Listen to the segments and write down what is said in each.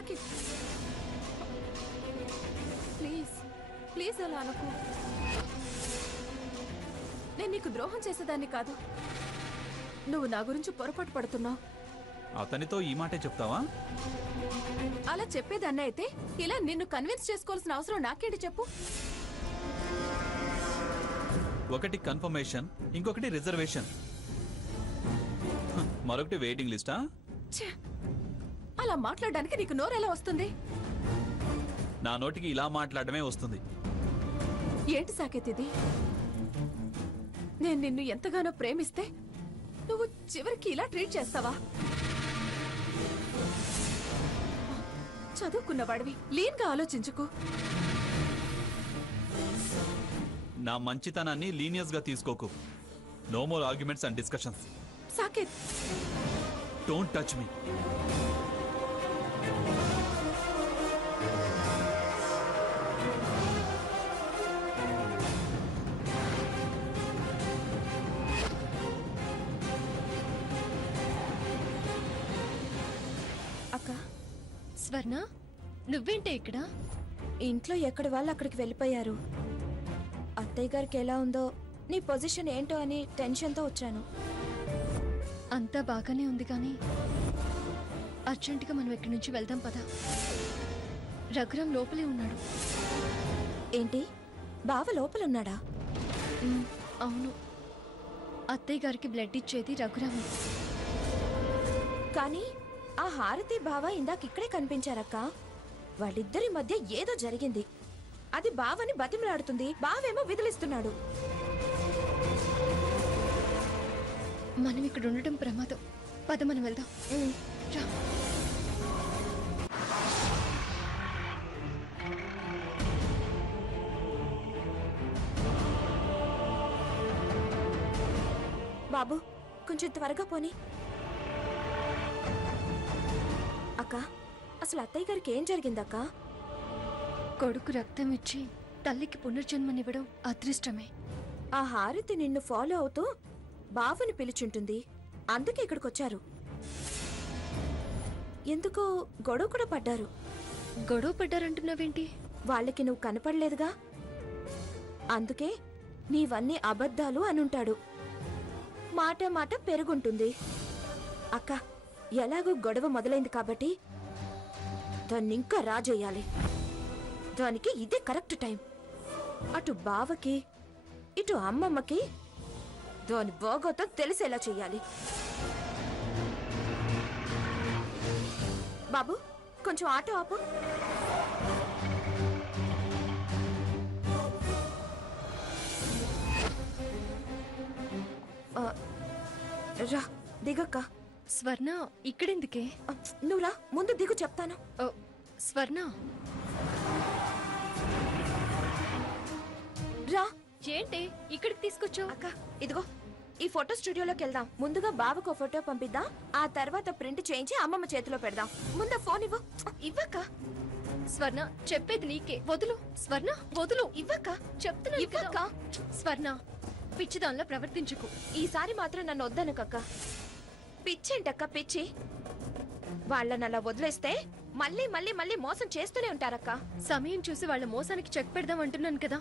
Saketh, please please అలా అనుకో. నేను నీకు ద్రోహం చేసేదాన్ని కాదు. నువ్వు నా గురించి పొరపాటు పడుతున్నావు. అతనితో ఈ మాటే చెప్తావా? అలా చెప్పేదాన్ని అయితే ఇలా నిన్ను కన్విన్స్ చేసుకోవాల్సిన అవసరం నాకేంటి చెప్పు. ఒకటి కన్ఫర్మేషన్, ఇంకొకటి రిజర్వేషన్, మరొకటి వెయిటింగ్ లిస్టా? అలా మాట్లాడడానికి నీకు నోరెలా వస్తుంది? నా నోటికి ఇలా మాట్లాడమే వస్తుంది. ఏంటి సాకేత్ ఇది? నేను నిన్ను ఎంతగానో ప్రేమిస్తే నువ్వు చివరికి ఇలా ట్రీట్ చేస్తావా? చదువుకున్నవాడివి, లీన్గా ఆలోచించుకో. నా మంచితనాన్ని లీనియస్ గా తీసుకోకు. No more arguments and discussions. Saketh, don't touch me. అక్క, స్వర్ణ, నువ్వేంటే ఇక్కడ? ఇంట్లో ఎక్కడి వాళ్ళు అక్కడికి వెళ్ళిపోయారు. అత్తయ్య గారికి ఎలా ఉందో, నీ పొజిషన్ ఏంటో అని టెన్షన్తో వచ్చాను. అంతా బాగానే ఉంది కానీ అర్జెంటుగా మనం ఇక్కడి నుంచి వెళ్దాం పదా. రఘురాం లోపలే ఉన్నాడు. ఏంటి, బావ లోపలున్నాడా? అవును, అత్తయ్య గారికి బ్లడ్ ఇచ్చేది రఘురామే. కానీ ఆ హారతి బావ ఇందాకిక్కడే కనిపించారక్క. వాళ్ళిద్దరి మధ్య ఏదో జరిగింది. అది బావని బతిమలాడుతుంది, బావేమో విదిలిస్తున్నాడు. మనం ఇక్కడ ఉండటం ప్రమాదం. పద మనం వెళ్దాం. రా. బాబు, కొంచెం త్వరగా పోనీ. అక్క, అసలు అత్తయ్య గారికి ఏం జరిగిందక్క? కొడుకు రక్తం ఇచ్చి తల్లికి పునర్జన్మనివ్వడం అదృష్టమే. ఆ హారతి నిన్ను ఫాలో అవుతూ బావని పిలిచుంటుంది, అందుకే ఇక్కడికొచ్చారు. ఎందుకో గొడవ కూడా పడ్డారు. గొడవ పడ్డారంటున్నావేంటి? వాళ్ళకి నువ్వు కనపడలేదుగా, అందుకే నీవన్నీ అబద్ధాలు అనుంటాడు. మాట మాట పెరుగుంటుంది. అక్క, ఎలాగూ గొడవ మొదలైంది కాబట్టి దాన్నింకా రాజేయాలి. దానికి ఇదే కరెక్ట్ టైం. అటు బావకి ఇటు అమ్మమ్మకి దాని బాగోతో తెలిసేలా చెయ్యాలి. బాబు, కొంచెం ఆటో ఆపు. రా, దిగక్క. స్వర్ణ, ఇక్కడెందుకే? నువ్వురా, ముందు దిగు, చెప్తాను. స్వర్ణ, రా. ఏంటి ఇక్కడికి తీసుకొచ్చావు? అక్క, ఇదిగో ఈ ఫోటో స్టూడియోలోకి వెళ్దాం. ముందుగా బావకు ఫోటో పంపిద్దాం, ఆ తర్వాత ప్రింట్ చేయించి అమ్మమ్మ చేతిలో పెడదాం. ముందు ఫోన్ ఇవ్వు. ఇవ్వక్క. స్వర్ణ, చెప్పేది నీకే. వదులు స్వర్ణ, వదులు. ఇవ్వక్క, చెప్తున్నా ఇవ్వక్క. స్వర్ణ, పిచ్చిదానిలో ప్రవర్తించుకు. ఈసారి మాత్రం నన్ను వద్దనకక్క. పిచ్చేంటక్క పిచ్చి? వాళ్ళని అలా వదిలేస్తే మళ్ళీ మళ్ళీ మళ్ళీ మోసం చేస్తూనే ఉంటారక్క. సమయం చూసి వాళ్ళ మోసానికి చెక్ పెడదాం అంటున్నాను కదా.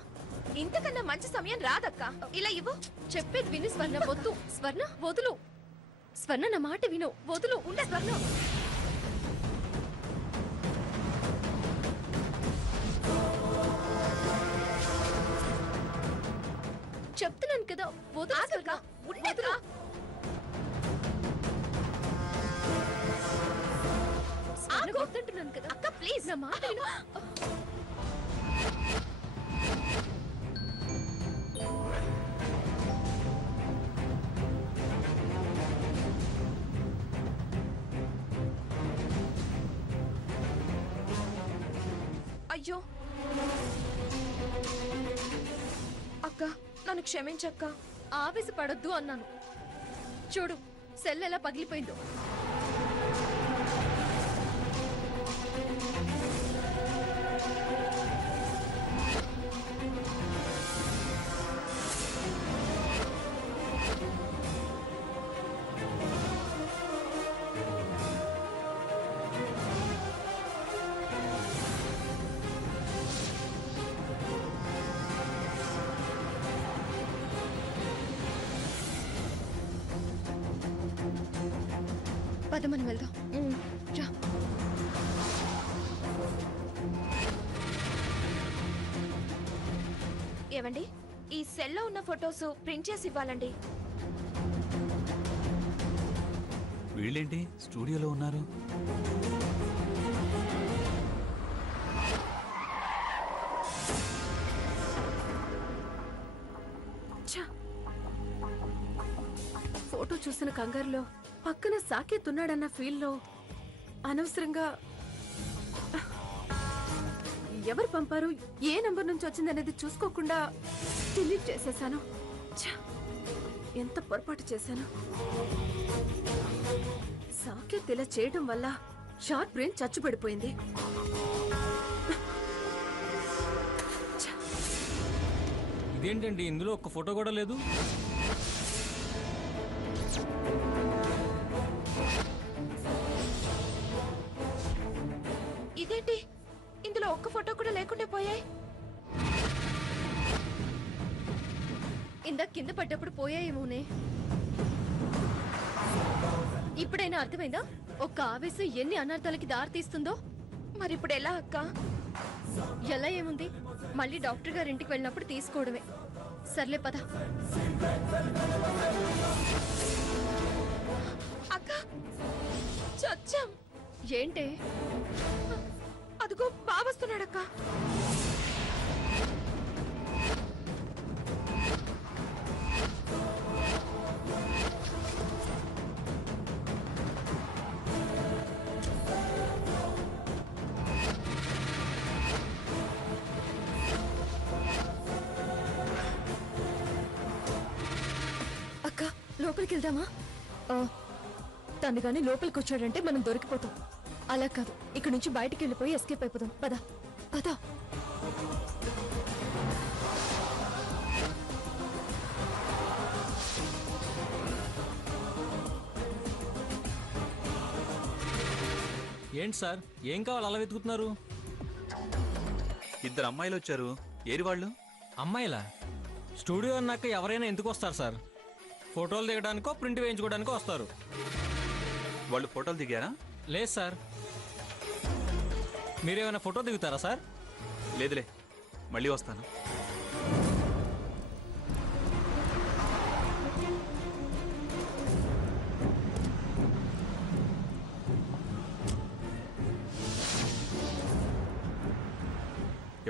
ఇంతకన్నా మంచి సమయం రాదక్క. ఇలా ఇవ్వు. చెప్పేది విను స్వర్ణ. వద్దు స్వర్ణ, వదులు. స్వర్ణ, నా మాట విను. వదులు. ఉండే స్వర్ణ. చెప్తున్నాను కదా, వదులు స్వర్ణ. ఉండేదిరా. వద్దంటున్నాను కదా అక్క, ప్లీజ్ నా మాట విను. అయ్యో అక్క, నన్ను క్షమించక్క. ఆవేశపడొద్దు అన్నాను. చూడు, సెల్ ఎలా పగిలిపోయిందో. పద మనం వెళ్దాం. రా. ఏవండి, ఈ సెల్లో ఉన్న ఫొటోస్ ప్రింట్ చేసి ఇవ్వాలండి. వీళ్ళేంటి స్టూడియోలో ఉన్నారు? ఫోటో చూసిన కంగారులో పక్కన సాకేత్ ఉన్నాడన్న ఫీల్లో అనవసరంగా ఎవరు పంపారు, ఏ నంబర్ నుంచి వచ్చిందనేది చూసుకోకుండా డిలీట్ చేసేశాను. ఛ! ఎంత పొరపాటు చేశాను. సాకేత్ ఇలా చేయడం వల్ల షార్ట్ బ్రెయిన్ చచ్చుపడిపోయింది. ఇదేంటండి, ఇందులో ఒక్క ఫోటో కూడా లేదు? ఇదేంటి, ఇందులో ఒక్క ఫోటో కూడా లేకుండా పోయాయి. ఇందాక కింద పడ్డప్పుడు పోయాయేమోనే. ఇప్పుడైనా అర్థమైందా ఒక్క ఆవేశం ఎన్ని అనర్థాలకి దారి తీస్తుందో? మరి ఇప్పుడు ఎలా అక్క? ఎలా ఏముంది, మళ్ళీ డాక్టర్ గారి ఇంటికి వెళ్ళినప్పుడు తీసుకోవడమే. సర్లే పద. అక్క, చచ్చాం. ఏంటే? అదిగో బావస్తున్నాడక్క. అక్క, లోపలికి వెళ్దామా? తను గాని లోపలికి వచ్చాడంటే మనం దొరికిపోతాం. అలా కాదు, ఇక్కడ నుంచి బయటికి వెళ్ళిపోయి ఎస్కేప్ అయిపోదాం. పద పద. ఏంటి సార్, ఏం కావాలి అలా వెతుకుతున్నారు? ఇద్దరు అమ్మాయిలు వచ్చారు. ఏరి వాళ్ళు? అమ్మాయిలా? స్టూడియో అన్నాక ఎవరైనా ఎందుకు వస్తారు సార్? ఫోటోలు దిగడానికో ప్రింట్ వేయించుకోవడానికో వస్తారు. వాళ్ళు ఫోటోలు దిగారా? లేదు సార్. మీరేమైనా ఫోటో దిగుతారా సార్? లేదులే, మళ్ళీ వస్తాను.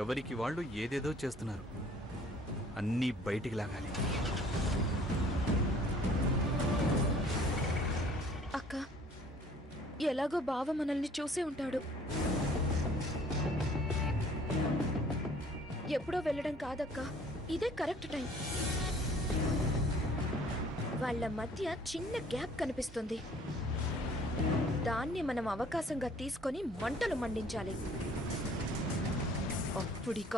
ఎవరికి వాళ్ళు ఏదేదో చేస్తున్నారు. అన్నీ బయటికి లాగాలి. అక్క, ఎలాగో బావ మనల్ని చూసే ఉంటాడు. ఎప్పుడో వెళ్ళడం కాదక్క, ఇదే కరెక్ట్ టైం. వాళ్ళ మధ్య చిన్న గ్యాప్ కనిపిస్తుంది. దాన్ని మనం అవకాశంగా తీసుకొని మంటలు మండించాలి. అప్పుడిక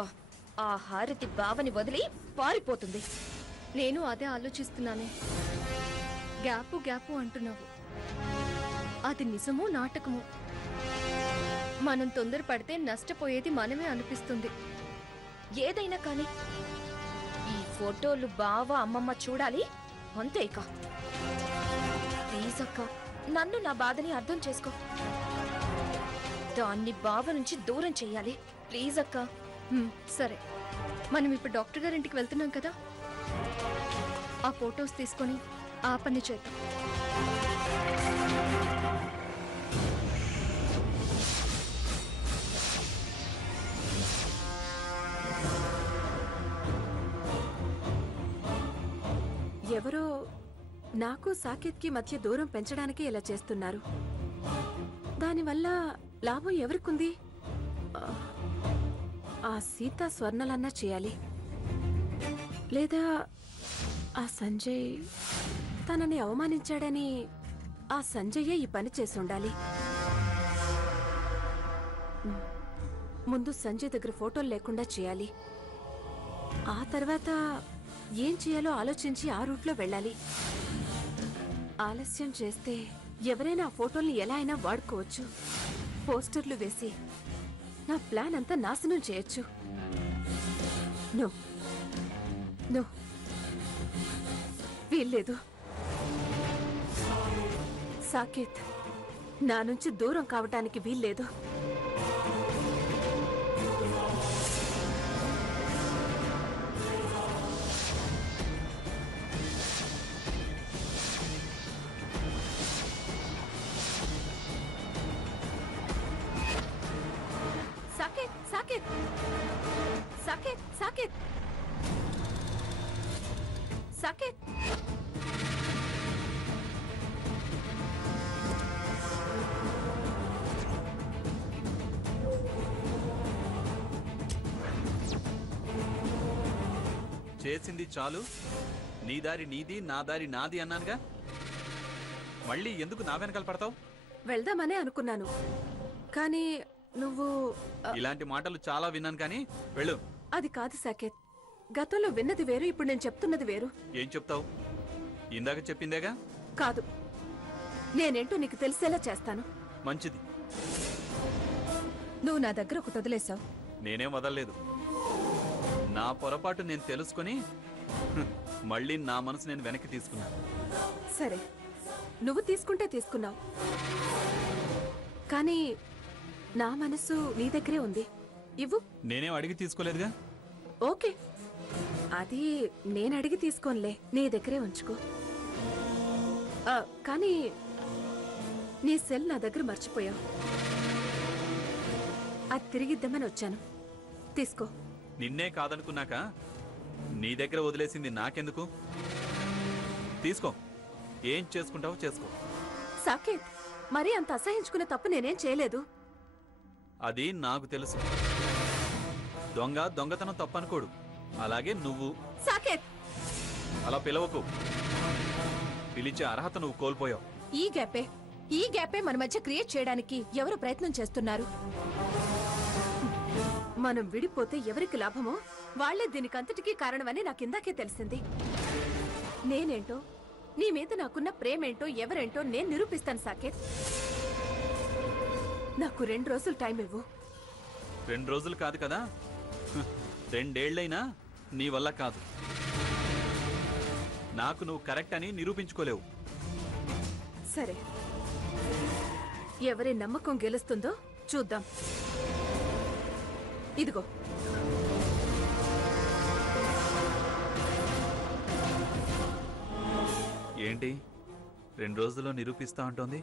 ఆ హారతి బావని వదిలి పారిపోతుంది. నేను అదే ఆలోచిస్తున్నానే. గ్యాపు గ్యాపు అంటున్నావు, అది నిజమో నాటకమో? మనం తొందరపడితే నష్టపోయేది మనమే అనిపిస్తుంది. ఏదైనా కానీ ఈ ఫోటోలు బావ అమ్మమ్మ చూడాలి, అంతే. ఇక ప్లీజ్ అక్క, నన్ను నా బాధని అర్థం చేసుకో. దాన్ని బావ నుంచి దూరం చెయ్యాలి. ప్లీజ్ అక్క. సరే, మనం ఇప్పుడు డాక్టర్ గారింటికి వెళ్తున్నాం కదా, ఆ ఫొటోస్ తీసుకొని ఆ పని చేద్దాం. ఎవరో నాకు సాకేత్కి మధ్య దూరం పెంచడానికి ఇలా చేస్తున్నారు. దానివల్ల లాభం ఎవరికుంది? ఆ సీత స్వర్ణలన్నా చేయాలి, లేదా ఆ సంజయ్ తనని అవమానించాడని ఆ సంజయ్యే ఈ పని చేసి ఉండాలి. ముందు సంజయ్ దగ్గర ఫోటోలు లేకుండా చేయాలి. ఆ తర్వాత ఏం చేయాలో ఆలోచించి ఆ రూట్లో వెళ్ళాలి. ఆలస్యం చేస్తే ఎవరైనా ఆ ఫోటోల్ని ఎలా అయినా వాడుకోవచ్చు. పోస్టర్లు వేసి నా ప్లాన్ అంతా నాశనం చేయొచ్చు. నో నో, వీల్లేదు. సాకేత్, నా నుంచి దూరం కావటానికి వీల్లేదు. సాకేత్ సాకేత్ సాకేత్ సాకేత్ సాకేత్ చేసింది చాలు. నీ దారి నీది, నా దారి నాది అన్నానుగా. మళ్ళీ ఎందుకు నా వెనకాల పడతావు? వెళ్దామనే అనుకున్నాను, కానీ నువ్వు ఇలాంటి మాటలు చాలా విన్నాను, కానీ వెళ్ళు. అది కాదు సాకేత్. గతంలో విన్నది వేరు, ఇప్పుడు నేను చెప్తున్నది వేరు. ఏం చెప్తావు? ఇందాక చెప్పిందేగా. కాదు, నేనేంటో నీకు తెలిసేలా చేస్తాను. మంచిది. నువ్వు నా దగ్గర ఒకటి వదిలేసావు. నేనేం వదలలేదు. నా పొరపాటు నేను తెలుసుకొని మళ్ళీ నా మనసు నేను వెనక్కి తీసుకున్నాను. సరే, నువ్వు తీసుకుంటే తీసుకున్నావు, కానీ నా మనసు నీ దగ్గరే ఉంది. ఇవ్వు. నేనేం అడిగి తీసుకోలేదుగా. ఓకే, అది నేను అడిగి తీసుకోనులే, నీ దగ్గరే ఉంచుకో. కానీ నీ సెల్ నా దగ్గర మర్చిపోయావు. అది తిరిగిద్దామని వచ్చాను. తీసుకో. నిన్నే కాదనుకున్నాక నీ దగ్గర వదిలేసింది నాకెందుకు? తీసుకో. ఏం చేసుకుంటావో చేసుకో. సాకేత్, మరీ అంత అసహించుకునే తప్పు నేనేం చేయలేదు. అది నాకు తెలుసు. దొంగతనం తప్పనుకోడు. అలాగే నువ్వు. సాకేత్, అలా పిలవకు. పిలిచే అర్హత నువ్వు కోల్పోయావు. ఈ గ్యాపే మన మధ్య క్రియేట్ చేయడానికి ఎవరు ప్రయత్నం చేస్తున్నారు? మనం విడిపోతే ఎవరికి లాభమో వాళ్లే దీనికంతటికీ కారణమని నాకిందాకే తెలిసింది. నేనేంటో, నీ మీద నాకున్న ప్రేమేంటో, ఎవరేంటో నేను నిరూపిస్తాను సాకేత్. నాకు 2 రోజులు టైం ఇవ్వు. 2 రోజులు కాదు కదా, 2 ఏళ్లైనా నీ వల్ల కాదు. నాకు నువ్వు కరెక్ట్ అని నిరూపించుకోలేవు. సరే, ఎవరి నమ్మకం గెలుస్తుందో చూద్దాం. ఇదిగో. ఏంటి 2 రోజుల్లో నిరూపిస్తా అంటోంది?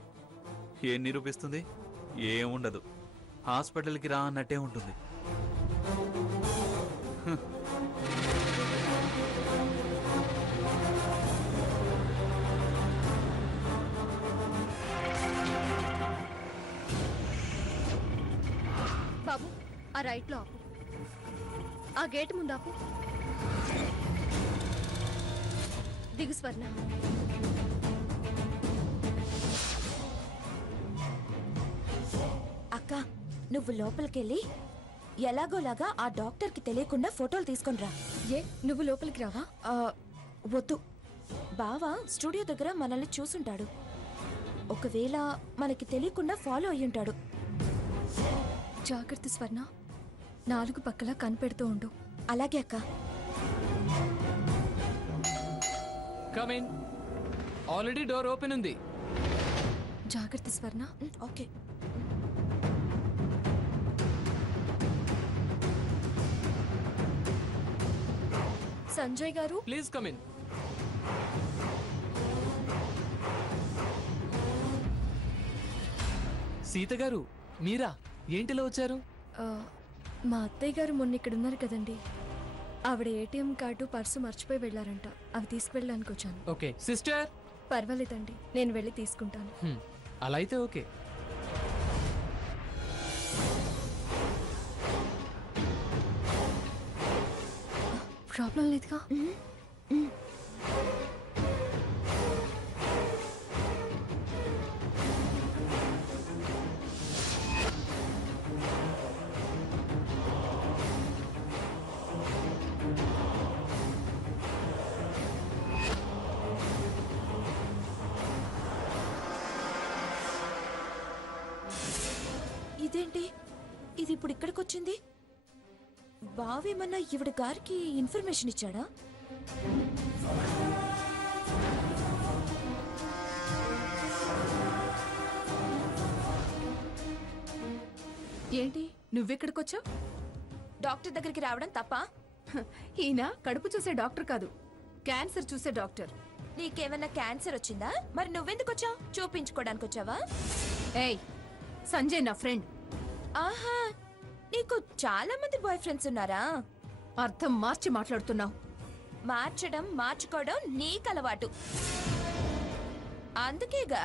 ఏం నిరూపిస్తుంది? ఏముండదు. హాస్పిటల్కి రా అన్నట్టే ఉంటుంది. బాబు, ఆ రైట్ లో ఆపు. ఆ గేట్ ముందు ఆపు. దిగు స్వర్ణ. అక్క, నువ్వు లోపలికెళ్ళి ఎలాగోలాగా ఆ డాక్టర్కి తెలియకుండా ఫోటోలు తీసుకొని రా. ఏ, నువ్వు లోపలికి రావా? వద్దు. బావ స్టూడియో దగ్గర మనల్ని చూసుంటాడు. ఒకవేళ మనకి తెలియకుండా ఫాలో అయ్యుంటాడు. జాగ్రత్త స్వర్ణ, 4 పక్కలా కనిపెడుతూ ఉండు. అలాగే అక్క. Come in. Already door open ఉంది. జాగ్రత్త స్వర్ణ. ఓకే. సంజయ్ గారు, ప్లీజ్ కమ్ ఇన్. సీత గారు, మీరా? ఏంటిలో వచ్చారు? మా అత్తయ్య గారు మొన్న ఇక్కడ ఉన్నారు కదండి, ఆవిడ ఏటీఎం కార్డు పర్సు మర్చిపోయి వెళ్ళారంట. అవి తీసుకువెళ్ళడానికి వచ్చాను. Okay sister. పర్వాలేదండి, నేను వెళ్ళి తీసుకుంటాను. అలా అయితే ఓకే. ప్రాబ్లం లేదుగా? ఇదేంటి, ఇది ఇప్పుడు ఇక్కడికి వచ్చింది? బావేమన్నా ఈవిడ గారికి ఇన్ఫర్మేషన్ ఇచ్చాడా? ఏంటి నువ్వెక్కడికొచ్చావు? డాక్టర్ దగ్గరికి రావడం తప్ప? ఈయన కడుపు చూసే డాక్టర్ కాదు, క్యాన్సర్ చూసే డాక్టర్. నీకేమన్నా క్యాన్సర్ వచ్చిందా? మరి నువ్వెందుకు వచ్చావు? చూపించుకోవడానికి వచ్చావా? ఏయ్, సంజయ్ నా ఫ్రెండ్. ఆహా, నీకు చాలా మంది బాయ్ ఫ్రెండ్స్ ఉన్నారా? అర్థం మార్చి మాట్లాడుతున్నావు. మార్చడం మార్చుకోవడం నీకు అలవాటు. అందుకేగా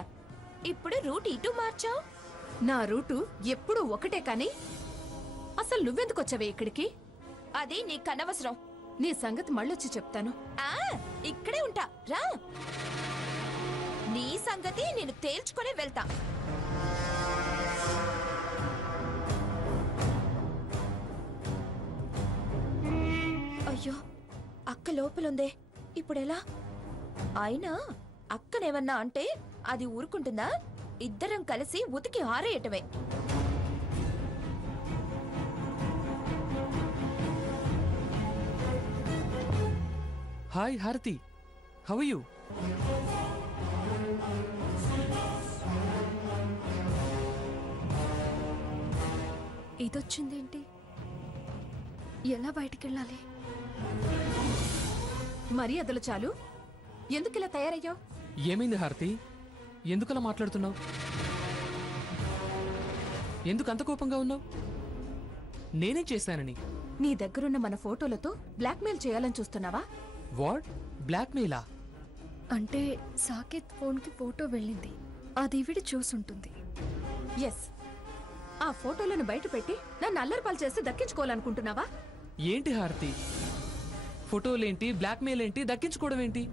ఇప్పుడు రూట్ ఇటు మార్చావు. నా రూటు ఎప్పుడూ ఒకటే కాని అసలు నువ్వెందుకొచ్చావే ఇక్కడికి? అది నీకనవసరం. నీ సంగతి మళ్ళొచ్చి చెప్తాను. ఇక్కడే ఉంటా, రా. నీ సంగతి నేను తేల్చుకొని వెళ్తా. అయ్యో, అక్క లోపలుందే, ఇప్పుడెలా? అయినా అక్కనేమన్నా అంటే అది ఊరుకుంటుందా? ఇద్దరం కలిసి ఉతికి ఆరేయటమే. హాయ్ హారతి, హౌ ఆర్ యు? ఇదొచ్చిందేంటి? ఎలా బయటికెళ్ళాలి? మర్యాదలు చాలు, ఎందుకిలా తయారయ్యావు? ఏమైంది హారతి? ఎందుకలా మాట్లాడుతున్నావు? ఎందుకు అంత కోపంగా ఉన్నావు? నేనే చేశానని. నీ దగ్గరున్న మన ఫోటోలతో బ్లాక్మెయిల్ చేయాలని చూస్తున్నావా? వాట్? బ్లాక్మెయిలా? అంటే సాకేత్ ఫోన్కి ఫోటో వెళ్ళింది, అది ఈవిడ చూసుంటుంది. ఎస్, ఆ ఫోటోలను బయట పెట్టి నన్ను అల్లరిపాలు చేసి దక్కించుకోవాలనుకుంటున్నావా? ఏంటి హారతి? ఫోటోలేంటి, బ్లాక్మెయిల్ ఏంటి, దక్కించుకోవడం ఏంటి?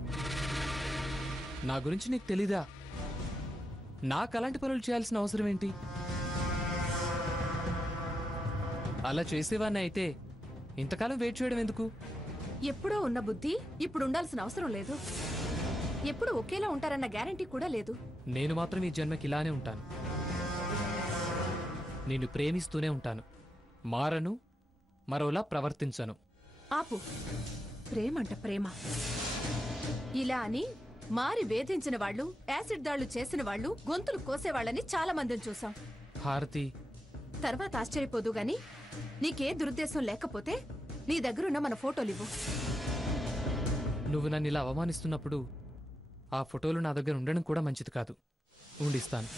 నా గురించి నీకు తెలీదా? నాకు అలాంటి పనులు చేయాల్సిన అవసరం ఏంటి? అలా చేసేవాన్ని అయితే ఇంతకాలం వెయిట్ చేయడం ఎందుకు? ఎప్పుడో ఉన్న బుద్ధి ఇప్పుడు ఉండాల్సిన అవసరం లేదు. ఎప్పుడు ఒకేలా ఉంటారన్న గ్యారంటీ కూడా లేదు. నేను మాత్రం ఈ జన్మకి ఇలానే ఉంటాను. నిన్ను ప్రేమిస్తూనే ఉంటాను. మారను, మరోలా ప్రవర్తించను. ఆపు. ప్రేమంట ప్రేమ. ఇలా అని మారి వేధించిన వాళ్ళు, యాసిడ్ దాళ్లు చేసిన వాళ్ళు, గొంతులు కోసేవాళ్ళని చాలా మందిని చూసాం. హారతి, తర్వాత ఆశ్చర్యపోదు గాని నీకే దురుద్దేశం లేకపోతే నీ దగ్గరున్న మన ఫోటోలివ్వు. నువ్వు నన్ను ఇలా అవమానిస్తున్నప్పుడు ఆ ఫోటోలు నా దగ్గర ఉండడం కూడా మంచిది కాదు. ఉండిస్తాను.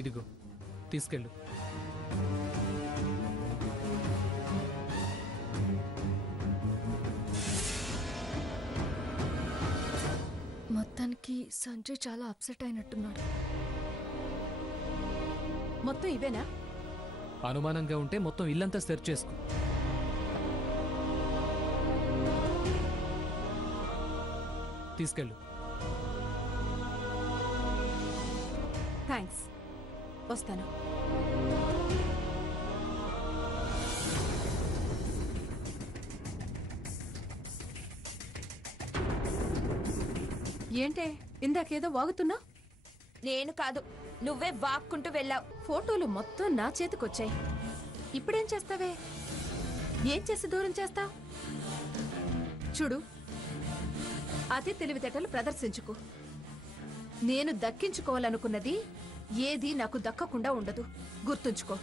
ఇదిగో తీసుకెళ్ళు. మొత్తానికి సంజయ్ చాలా అప్సెట్ అయినట్టున్నాడు. మొత్తం ఇవేనా? అనుమానంగా ఉంటే మొత్తం ఇల్లంతా సెర్చ్ చేసుకో. తీసుకెళ్ళు. థ్యాంక్స్, వస్తాను. ఏంటే ఇందాకేదో వాగుతున్నా? నేను కాదు, నువ్వే వాక్కుంటూ వెళ్ళావు. ఫోటోలు మొత్తం నా చేతికొచ్చాయి. ఇప్పుడేం చేస్తావే? ఏం చేసి దూరం చేస్తావు? చూడు, అతి తెలివితేటలు ప్రదర్శించుకు. నేను దక్కించుకోవాలనుకున్నది ఏది నాకు దక్కకుండా ఉండదు, గుర్తుంచుకో.